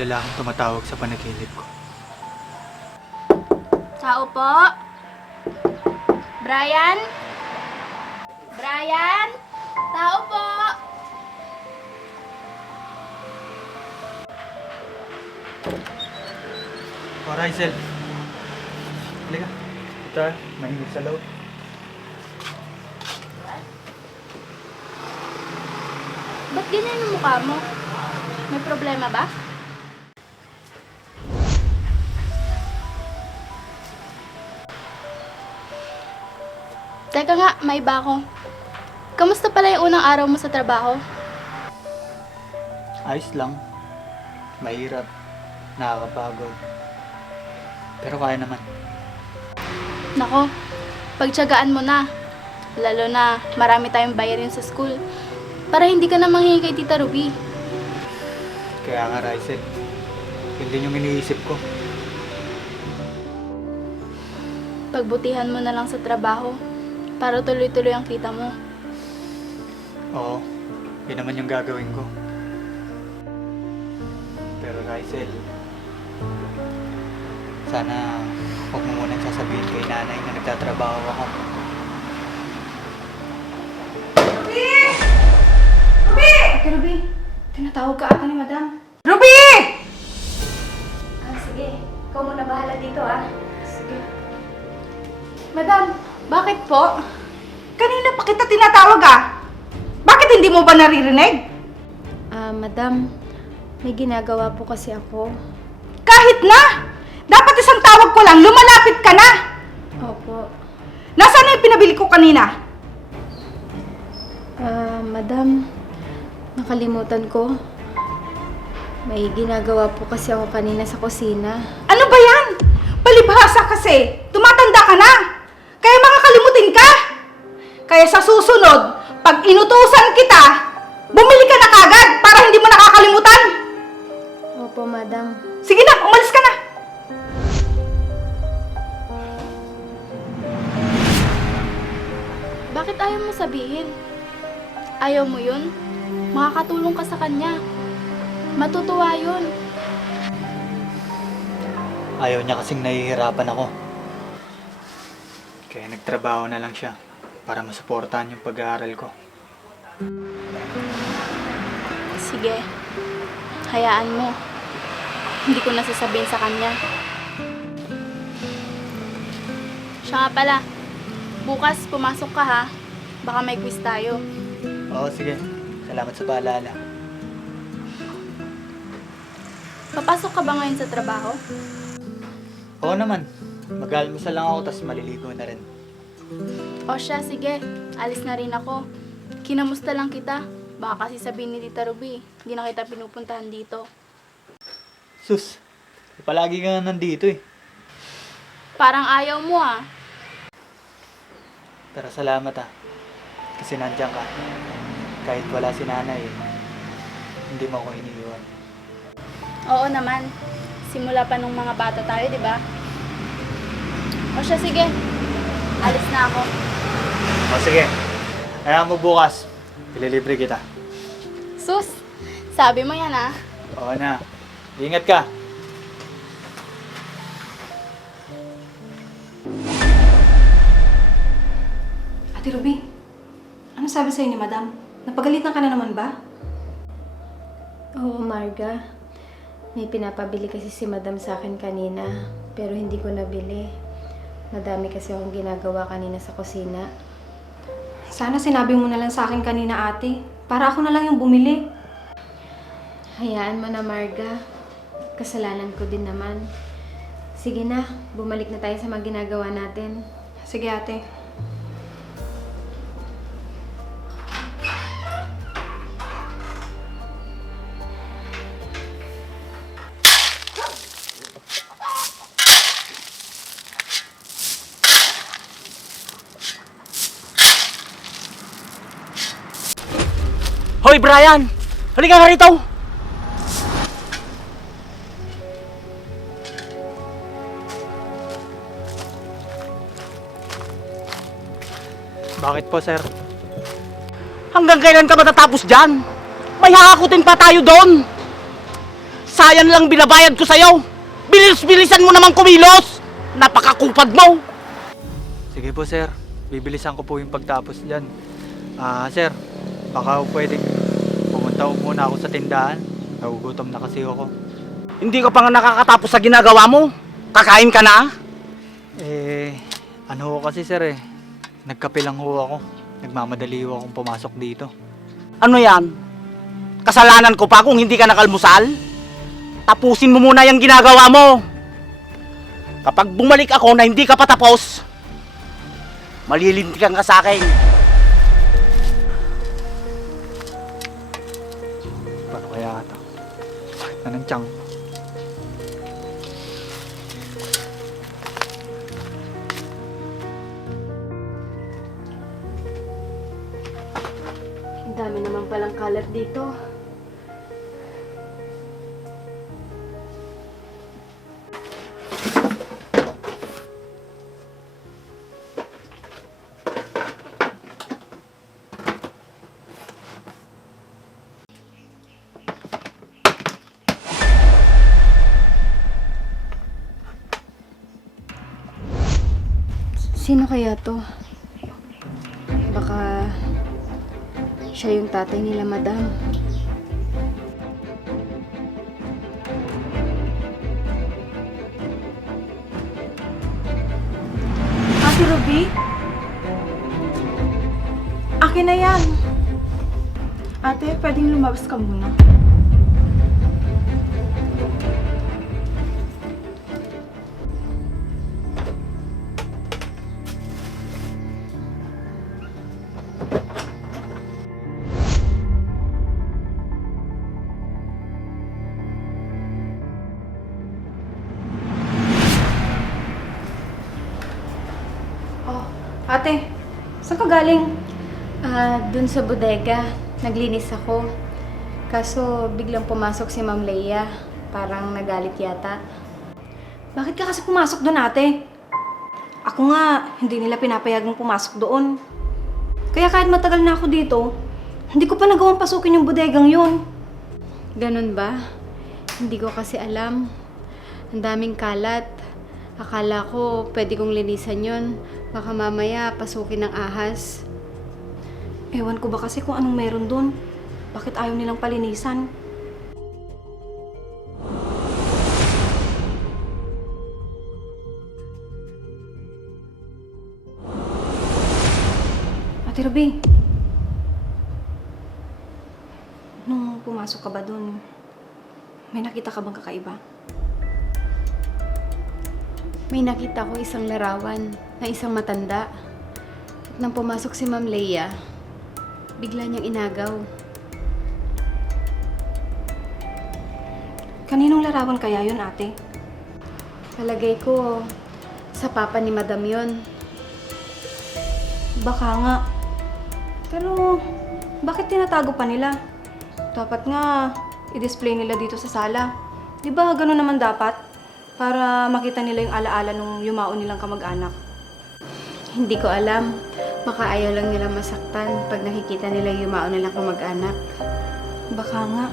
lalaking tumatawag sa panaginip ko. Tao po? Brian? Brian? Tao po? O, Rysel. Halika. Ito, mainit sa loob. Ba't ganyan ang mukha mo? May problema ba? Teka nga, may iba ako. Kamusta pala yung unang araw mo sa trabaho? Ayos lang. Mahirap. Nakakapagod. Pero kaya naman. Nako, pagtiyagaan mo na. Lalo na marami tayong bayarin sa school. Para hindi ka na manghingi kay Tita Ruby. Kaya nga, Rysel. Yun din yung iniisip ko. Pagbutihan mo na lang sa trabaho para tuloy-tuloy ang kita mo. Oo. Yun naman yung gagawin ko. Pero, Rysel, sana huwag mo munang sasabihin kay nanay na nagtatrabaho ako. Ate Ruby, tinatawag ka ata ni Madam. Ruby! Sige. Ikaw muna bahala dito, Sige. Madam, bakit po? Kanina pa kita tinatawag Bakit hindi mo ba naririnig? Madam, may ginagawa po kasi ako. Kahit na! Dapat isang tawag ko lang, lumalapit ka na! Opo. Nasaan na yung pinabili ko kanina? Madam, nakalimutan ko. May ginagawa po kasi ako kanina sa kusina. Ano ba yan? Palibhasa kasi, tumatanda ka na! Kaya makakalimutin ka! Kaya sa susunod, pag inutusan kita, bumili ka na kagad para hindi mo nakakalimutan! Opo, Madam. Sige na, umalis ka na! Bakit ayaw mo sabihin? Ayaw mo yun? Makakatulong ka sa kanya. Matutuwa yun. Ayaw niya kasing nahihirapan ako. Kaya nagtrabaho na lang siya para masuportahan yung pag-aaral ko. Sige. Hayaan mo. Hindi ko nasasabihin sa kanya. Siya nga pala. Bukas pumasok ka ha. Baka may quiz tayo. Oo, sige. Salamat sa paalala. Papasok ka ba ngayon sa trabaho? Oo naman. Mag-almusal lang ako, tas maliligo na rin. O siya, sige. Alis na rin ako. Kinamusta lang kita. Baka kasi sabihin ni Tita Ruby, hindi na kita pinupuntahan dito. Sus, palagi ka nga nandito eh. Parang ayaw mo Pero salamat kasi nandiyan ka. Kahit wala si nanay, hindi mo ako iniiwan. Oo naman. Simula pa nung mga bata tayo, di ba? O siya, sige. Alis na ako. O sige, kaya mo bukas, ililibre kita. Sus, sabi mo yan Oo na, ingat ka. Ate Ruby, ano sabi sa'yo ni Madam? Napagalitan ka na naman ba? Oo, Marga. May pinapabili kasi si Madam sa akin kanina, pero hindi ko nabili. Madami kasi akong ginagawa kanina sa kusina. Sana sinabi mo na lang sa akin kanina, ate. Para ako na lang yung bumili. Hayaan mo na, Marga. Kasalanan ko din naman. Sige na, bumalik na tayo sa mga ginagawa natin. Sige, ate. Hoy, Brian! Halika nga rito! Bakit po, sir? Hanggang kailan ka matatapos dyan? May hahakutin pa tayo doon! Sayang lang binabayad ko sa'yo. Bilis-bilisan mo naman kumilos. Napakakupad mo. Sige po sir, bibilisan ko po yung pagtapos dyan. Sir, baka pwede pumunta ko muna ako sa tindahan. Nagugutom na kasi ako. Hindi ka pa nga nakakatapos sa ginagawa mo. Kakain ka na? Ano ho kasi sir nagkape lang ho ako. Nagmamadali ho akong pumasok dito. Ano yan? Kasalanan ko pa kung hindi ka nakalmusal? Tapusin mo muna yung ginagawa mo. Kapag bumalik ako na hindi ka pa tapos, malilintikan ka sa akin. Paano kaya ito? Sakit na ng tiyan ko. Ang dami naman palang kalat dito. Sino kaya to? Baka siya yung tatay nila, madam. Ate Ruby? Akin na yan. Ate, pwedeng lumabas ka muna. Oh, ate, saan ka galing? Dun sa bodega, naglinis ako. Kaso biglang pumasok si Ma'am Leia. Parang nagalit yata. Bakit ka kasi pumasok doon, ate? Ako nga, hindi nila pinapayagang pumasok doon. Kaya kahit matagal na ako dito, hindi ko pa nagawang pasukin yung bodegang yun. Ganun ba? Hindi ko kasi alam. Ang daming kalat. Akala ko pwede kong linisan yon. Baka mamaya pasukin ng ahas. Ewan ko ba kasi kung anong meron doon. Bakit ayaw nilang palinisan? Ate Ruby, nung pumasok ka ba doon, may nakita ka bang kakaiba? May nakita ko isang larawan na isang matanda. At nang pumasok si Ma'am Leia, bigla niyang inagaw. Kaninong larawan kaya yun, ate? Palagay ko, sa papa ni Madam yon. Baka nga. Pero, bakit tinatago pa nila? Dapat nga, i-display nila dito sa sala. Di ba ganun naman dapat? Para makita nila yung alaala nung yumao nilang kamag-anak. Hindi ko alam. Baka ayaw lang nila masaktan pag nakikita nila yung yumao nilang kamag-anak. Baka nga.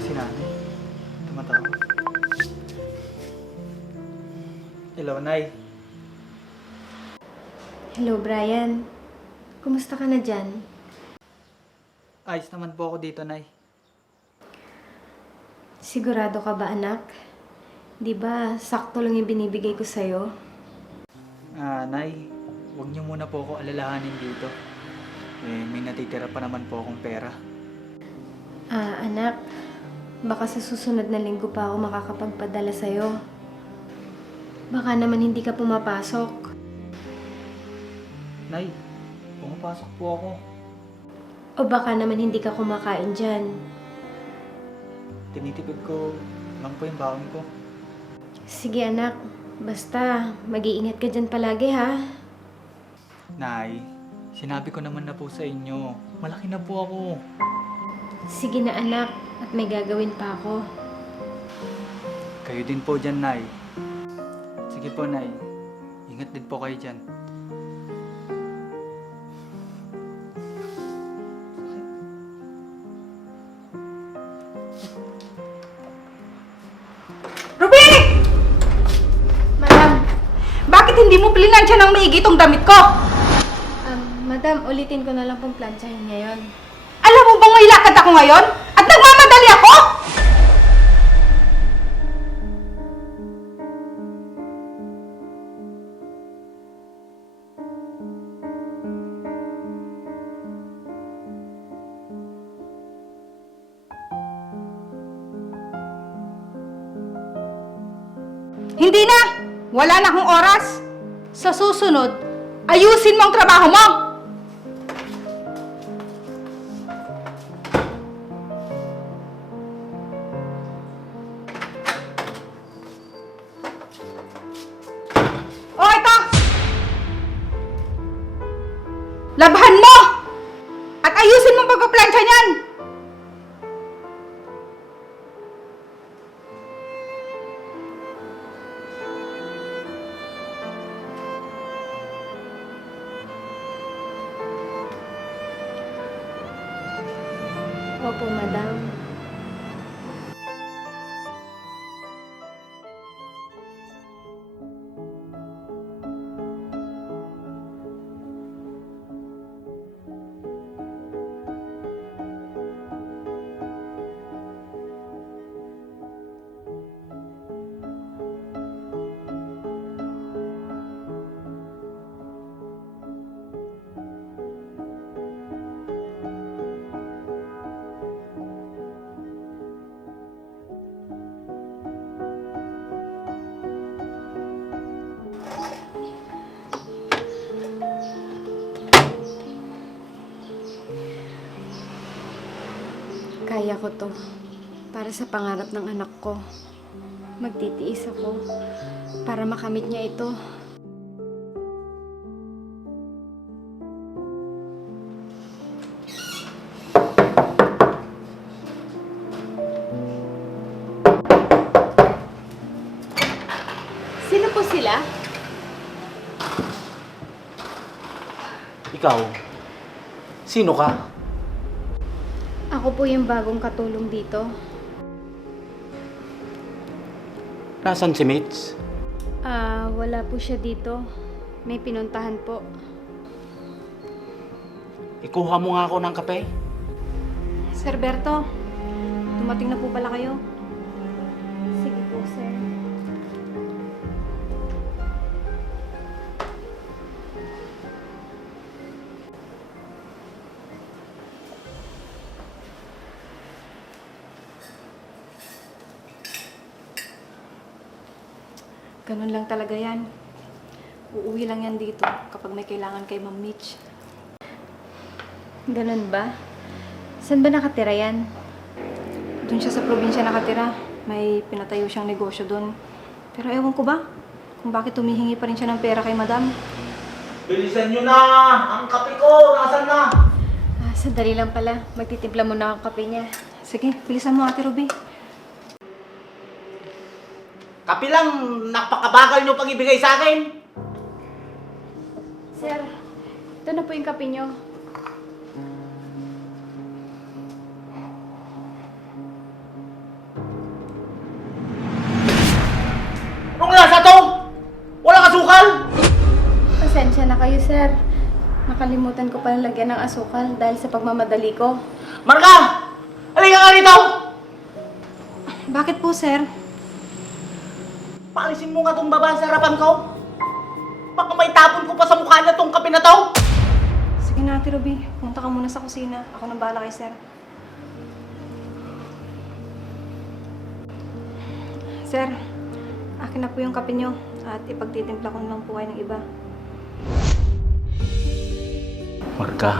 Si nanay. Tumatawag. Hello, Nay. Hello, Brian. Kumusta ka na dyan? Ayos naman po ako dito, Nay. Sigurado ka ba, anak? Di ba, sakto lang yung binibigay ko sa'yo? Nay, huwag niyo muna po ako alalahanin dito. May natitira pa naman po akong pera. Anak, Baka sa susunod na linggo pa ako makakapagpadala sa'yo. Baka naman hindi ka pumapasok. Nay, pumapasok po ako. O baka naman hindi ka kumakain dyan. Tinitipid ko lang po yung baon ko. Sige anak, basta mag-iingat ka dyan palagi ha. Nay, sinabi ko naman na po sa inyo. Malaki na po ako. Sige na anak, at may gagawin pa ako. Kayo din po dyan, Nay. Sige po, Nay. Ingat din po kayo dyan. Ruby! Madam, Bakit hindi mo plinansya ng maigi itong damit ko? madam, ulitin ko na lang pong planchahin ngayon. Alam mo bang may lakad ako ngayon? At nagmamadali ako? Hindi na! Wala na akong oras. Sa susunod, ayusin mo ang trabaho mo! O, ito! Labahan mo! At ayusin mo ang pagpaplansya niyan! Opo, madam. Kaya ko to. Para sa pangarap ng anak ko. Magtitiis ako para makamit niya ito. Sino po sila? Ikaw, sino ka? Ako po yung bagong katulong dito. Nasaan si Mitch? Wala po siya dito. May pinuntahan po. Ikuha mo nga ako ng kape. Sir Berto, dumating na po pala kayo. Sige po, sir. Ganun lang talaga yan. Uuwi lang yan dito kapag may kailangan kay Ma'am Mitch. Ganun ba? Saan ba nakatira yan? Doon siya sa probinsya nakatira. May pinatayo siyang negosyo doon. Pero ewan ko ba kung bakit humihingi pa rin siya ng pera kay Madam. Bilisan nyo na! Ang kape ko! Nasaan na? Sandali lang pala. Magtitimpla muna ang kape niya. Sige, bilisan mo Ate Ruby. Kape lang! Napakabagal nyo pag ibigay sa akin! Sir, ito na po yung kape niyo. Anong lasa to? Walang asukal! Pasensya na kayo, sir. Nakalimutan ko palang lagyan ng asukal dahil sa pagmamadali ko. Marga! Halika nga rito! Bakit po, sir? Paalisin mo nga tong baba sa harapan ko. Baka may tapon ko pa sa mukha niya tong kape na to. Sige na Ate Ruby, punta ka muna sa kusina. Ako nang bahala kay sir. Sir, akin na po yung kape nyo at ipagtitimpla ko na lang po kayo ng iba. Marga.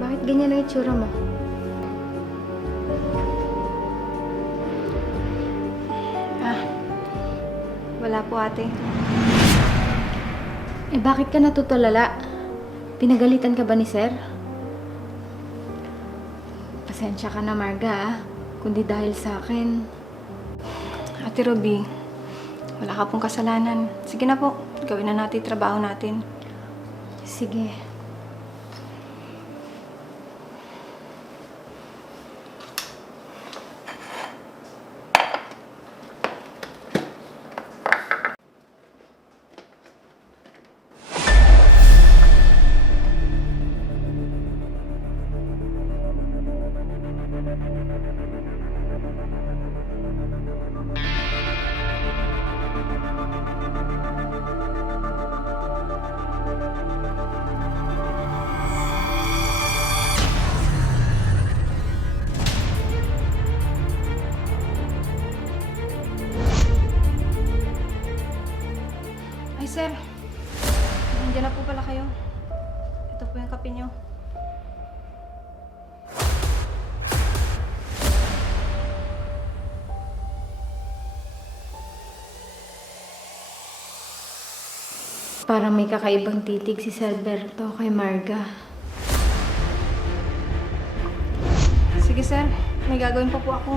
Bakit ganyan ang itsura mo? Wala po ate. Eh bakit ka natutulala? Pinagalitan ka ba ni Sir? Pasensya ka na, Marga, ah. Kundi dahil sa akin. Ate Ruby, wala ka pong kasalanan. Sige na po, gawin na natin yung trabaho natin. Sige. Ay sir, nandiyan na po pala kayo. Ito po yung kape nyo. Parang may kakaibang titig si Sir Berto kay Marga. Sige sir, may gagawin pa po ako.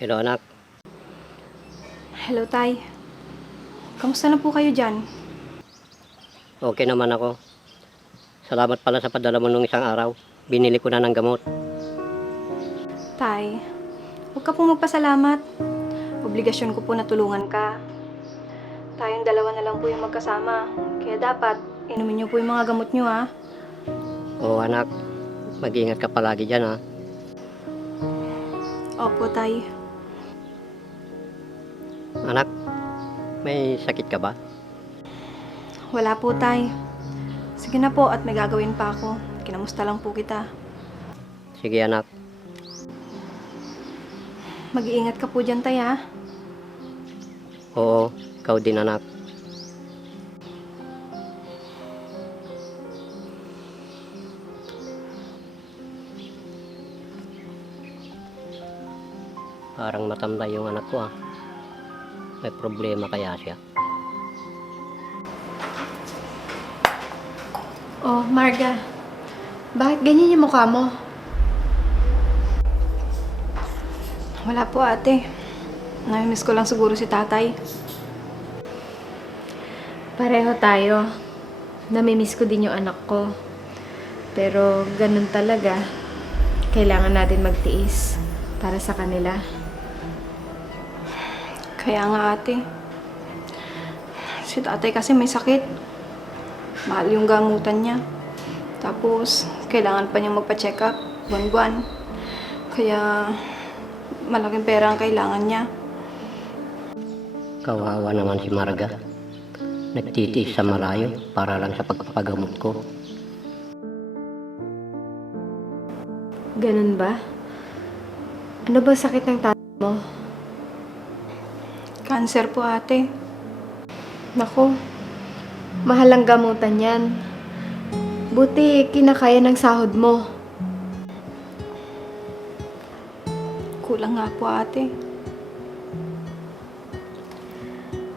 Hello anak, Hello tay. Kamusta na po kayo dyan? okay naman ako. Salamat pala sa padala mo nung isang araw. Binili ko na ng gamot. Tay, huwag ka pong magpasalamat. Obligasyon ko po na tulungan ka. Tayong dalawa na lang po yung magkasama. Kaya dapat, inumin niyo po yung mga gamot niyo ha. Oo anak, mag-iingat ka palagi dyan ha. Opo tay. Anak, may sakit ka ba? Wala po tay. Sige na po at may gagawin pa ako. Kinamusta lang po kita. Sige anak, Mag-iingat ka po dyan tay ha. oo, ikaw din anak. Parang matanda yung anak ko ah. May problema kaya siya. Oh, Marga. Bakit ganyan yung mukha mo? Wala po ate. Namimiss ko lang siguro si tatay. Pareho tayo. Namimiss ko din yung anak ko. Pero ganun talaga. Kailangan natin magtiis para sa kanila. Kaya nga ate. Si tatay kasi may sakit. Mahal yung gamutan niya. Tapos, kailangan pa niyang magpa-check up buwan-buwan. Kaya, malaking pera ang kailangan niya. Kawawa naman si Marga. Nagtitiis sa malayo para lang sa pagpapagamot ko. Ganun ba? Ano ba sakit ng tatay mo? Cancer po ate. Naku, mahal ang gamutan yan. Buti kinakaya ng sahod mo. Kulang nga po ate.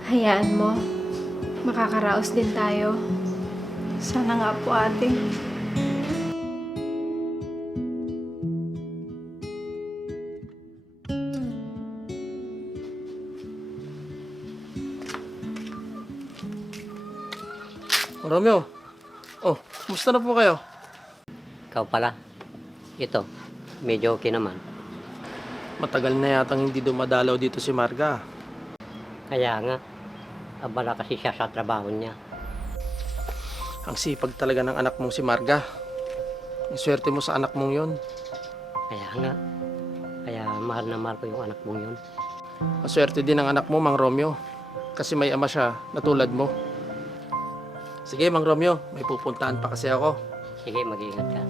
Hayaan mo. Makakaraos din tayo. Sana nga po ate. Romeo. Oh, kumusta na po kayo? Ikaw pala. Ito, medyo okay naman. Matagal na yatang hindi dumadalaw dito si Marga. Kaya nga, abala kasi siya sa trabaho niya. Ang sipag talaga ng anak mong si Marga. Ang swerte mo sa anak mong yon. Kaya nga, kaya mahal na mahal ko yung anak mong yun. Ang swerte din ng anak mo, Mang Romeo. Kasi may ama siya na tulad mo. Sige, Mang Romeo, may pupuntahan pa kasi ako. Sige, mag-iingat ka.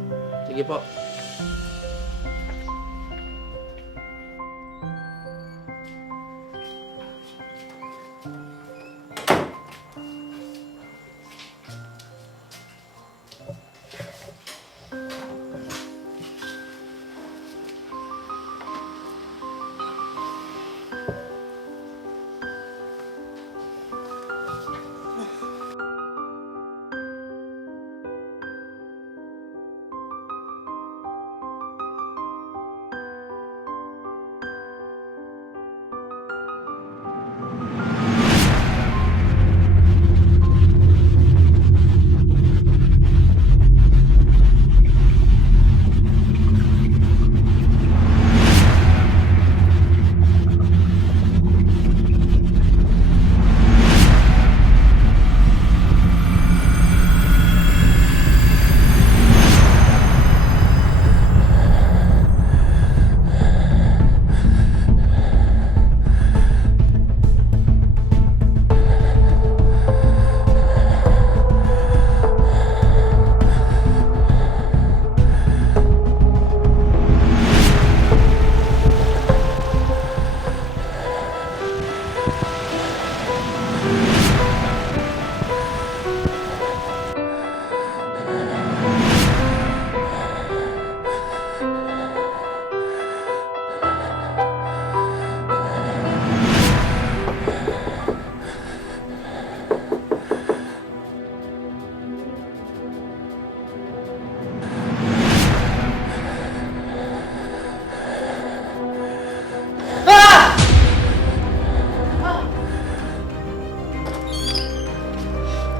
Sige po.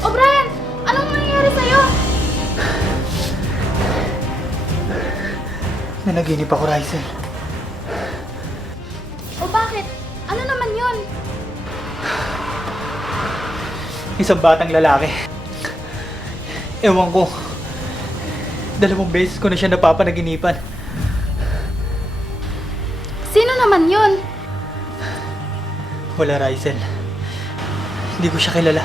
O Brian, anong nangyayari sa'yo? Nanaginip ako, Raizel. O bakit? Ano naman yun? Isang batang lalaki. Ewan ko. 2 beses ko na siya napapanaginipan. Sino naman yun? Wala, Raizel. Hindi ko siya kilala.